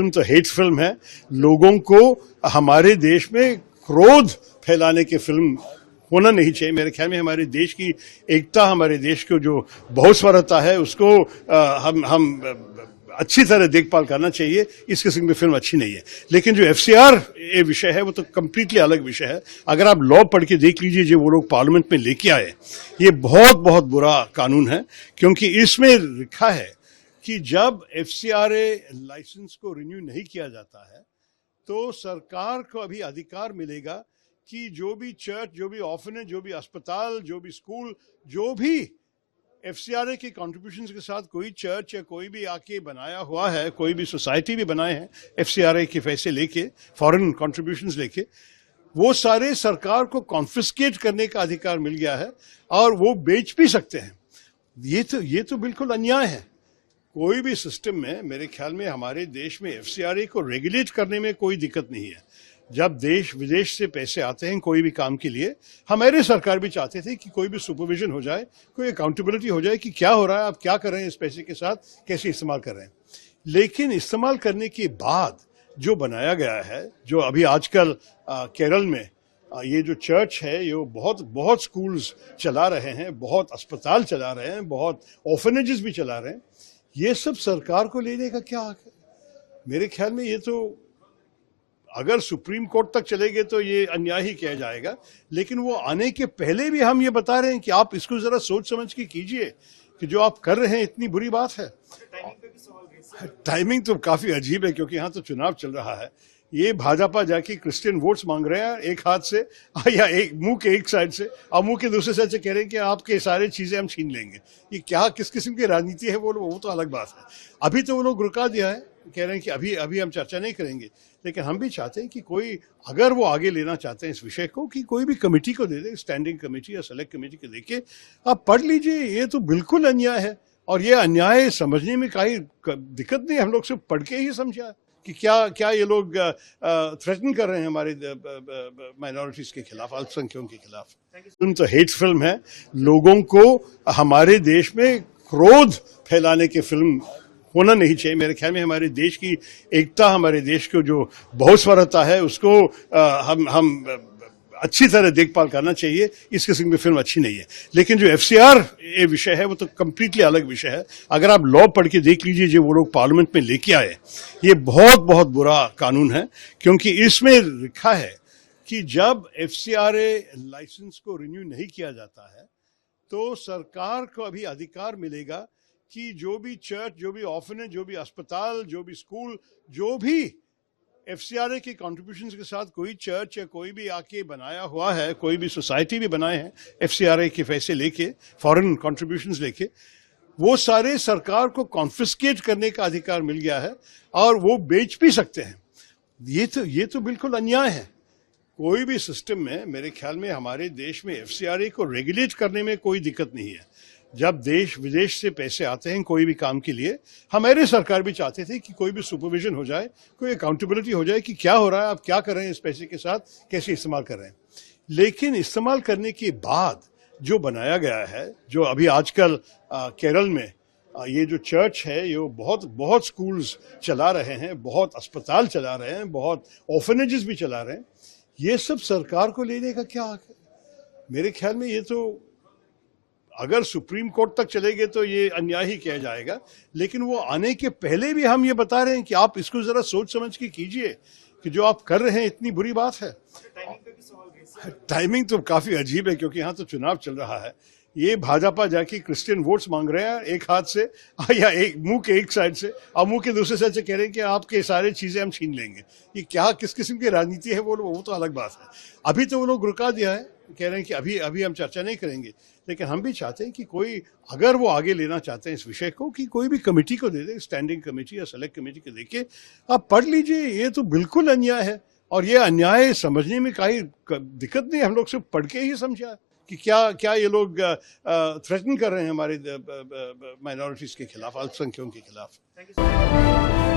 Film तो hate film है। लोगों को हमारे देश में क्रोध फैलाने की फिल्म होना नहीं चाहिए। मेरे ख्याल में हमारे देश की एकता, हमारे देश को जो बहुस्वरता है उसको हम अच्छी तरह देखभाल करना चाहिए। इस किस्म की फिल्म अच्छी नहीं है। लेकिन जो एफसीआर ये विषय है वो तो कम्प्लीटली अलग विषय है। अगर आप लॉ पढ़ के देख लीजिए जो वो लोग पार्लियामेंट में लेके आए, ये बहुत बहुत बुरा कानून है, क्योंकि इसमें लिखा है कि जब एफसीआरए लाइसेंस को रिन्यू नहीं किया जाता है तो सरकार को अभी अधिकार मिलेगा कि जो भी चर्च, जो भी ऑर्फनेज, जो भी अस्पताल, जो भी स्कूल, जो भी एफसीआरए के कंट्रीब्यूशंस के साथ कोई चर्च या कोई भी आके बनाया हुआ है, कोई भी सोसाइटी भी बनाए हैं एफसीआरए के पैसे लेके, फॉरेन कंट्रीब्यूशंस लेके, वो सारे सरकार को कॉन्फिस्केट करने का अधिकार मिल गया है और वो बेच भी सकते हैं। ये तो बिल्कुल अन्याय है। कोई भी सिस्टम में मेरे ख्याल में हमारे देश में एफसीआरए को रेगुलेट करने में कोई दिक्कत नहीं है। जब देश विदेश से पैसे आते हैं कोई भी काम के लिए, हमारे सरकार भी चाहते थे कि कोई भी सुपरविजन हो जाए, कोई अकाउंटेबिलिटी हो जाए कि क्या हो रहा है, आप क्या कर रहे हैं इस पैसे के साथ, कैसे इस्तेमाल कर रहे हैं। लेकिन इस्तेमाल करने के बाद जो बनाया गया है, जो अभी आजकल केरल में ये जो चर्च है, ये बहुत बहुत स्कूल्स चला रहे हैं, बहुत अस्पताल चला रहे हैं, बहुत ऑर्फनेजेस भी चला रहे हैं, ये सब सरकार को लेने का क्या हक है? मेरे ख्याल में ये तो अगर सुप्रीम कोर्ट तक चलेंगे तो ये अन्याय ही किया जाएगा। लेकिन वो आने के पहले भी हम ये बता रहे हैं कि आप इसको जरा सोच समझ के कीजिए कि जो आप कर रहे हैं इतनी बुरी बात है। टाइमिंग तो काफी अजीब है, क्योंकि यहाँ तो चुनाव चल रहा है। ये भाजपा जाके क्रिश्चियन वोट्स मांग रहे हैं एक हाथ से या एक मुंह के एक साइड से, और मुंह के दूसरे साइड से कह रहे हैं कि आपके सारे चीजें हम छीन लेंगे। ये क्या किस किस्म की राजनीति है वो तो अलग बात है। अभी तो वो लोग रुका दिया है, कह रहे हैं कि अभी हम चर्चा नहीं करेंगे। लेकिन हम भी चाहते हैं कि कोई, अगर वो आगे लेना चाहते हैं इस विषय को, कि कोई भी कमेटी को दे दे, स्टैंडिंग कमेटी या सेलेक्ट कमेटी को देके आप पढ़ लीजिए। ये तो बिल्कुल अन्याय है, और ये अन्याय समझने में कोई दिक्कत नहीं। हम लोग सिर्फ पढ़ के ही समझा कि क्या ये लोग थ्रेटन कर रहे हैं हमारे माइनॉरिटीज के खिलाफ, अल्पसंख्यकों के खिलाफ। फिल्म तो हेट फिल्म है। लोगों को हमारे देश में क्रोध फैलाने की फिल्म होना नहीं चाहिए। मेरे ख्याल में हमारे देश की एकता, हमारे देश को जो बहुस्वरता है उसको हम अच्छी तरह देखभाल करना चाहिए। इस किस्म की फिल्म अच्छी नहीं है। लेकिन जो एफसीआर ये विषय है वो तो कम्प्लीटली अलग विषय है। अगर आप लॉ पढ़ के देख लीजिए जो वो लोग पार्लियामेंट में लेके आए, ये बहुत बहुत बुरा कानून है, क्योंकि इसमें लिखा है कि जब एफसीआरए लाइसेंस को रिन्यू नहीं किया जाता है तो सरकार को अभी अधिकार मिलेगा कि जो भी चर्च, जो भी ऑर्फनेज, जो भी अस्पताल, जो भी स्कूल, जो भी एफसीआरए के कंट्रीब्यूशंस के साथ कोई चर्च या कोई भी आके बनाया हुआ है, कोई भी सोसाइटी भी बनाए हैं एफसीआरए के पैसे लेके, फॉरेन कंट्रीब्यूशंस लेके, वो सारे सरकार को कॉन्फिस्केट करने का अधिकार मिल गया है और वो बेच भी सकते हैं। ये तो बिल्कुल अन्याय है। कोई भी सिस्टम में मेरे ख्याल में हमारे देश में एफसीआरए को रेगुलेट करने में कोई दिक्कत नहीं है। जब देश विदेश से पैसे आते हैं कोई भी काम के लिए, हमारे सरकार भी चाहते थे कि कोई भी सुपरविजन हो जाए, कोई अकाउंटेबिलिटी हो जाए कि क्या हो रहा है, आप क्या कर रहे हैं इस पैसे के साथ, कैसे इस्तेमाल कर रहे हैं। लेकिन इस्तेमाल करने के बाद जो बनाया गया है, जो अभी आजकल केरल में ये जो चर्च है, ये बहुत बहुत स्कूल्स चला रहे हैं, बहुत अस्पताल चला रहे हैं, बहुत ऑर्फनेजेस भी चला रहे हैं, ये सब सरकार को लेने का क्या हक है? मेरे ख्याल में ये तो अगर सुप्रीम कोर्ट तक चलेंगे तो ये अन्याय ही किया जाएगा। लेकिन वो आने के पहले भी हम ये बता रहे हैं कि आप इसको जरा सोच समझ के कीजिए कि जो आप कर रहे हैं इतनी बुरी बात है। टाइमिंग तो काफी अजीब है, क्योंकि यहाँ तो चुनाव चल रहा है। ये भाजपा जाके क्रिश्चियन वोट्स मांग रहे हैं एक हाथ से या एक मुंह के एक साइड से, और मुंह के दूसरे साइड से कह रहे हैं कि आपके सारे चीजें हम छीन लेंगे। ये क्या किस किस्म की राजनीति है वो तो अलग बात है। अभी तो वो लोग रुका दिया है, कह रहे हैं कि अभी हम चर्चा नहीं करेंगे। लेकिन हम भी चाहते हैं कि कोई, अगर वो आगे लेना चाहते हैं इस विषय को, कि कोई भी कमेटी को दे दे, स्टैंडिंग कमेटी या सेलेक्ट कमेटी को देके आप पढ़ लीजिए। ये तो बिल्कुल अन्याय है, और ये अन्याय समझने में कोई दिक्कत नहीं। हम लोग सिर्फ पढ़ के ही समझा कि क्या ये लोग थ्रेटन कर रहे हैं हमारे माइनॉरिटीज के खिलाफ, अल्पसंख्यकों के खिलाफ।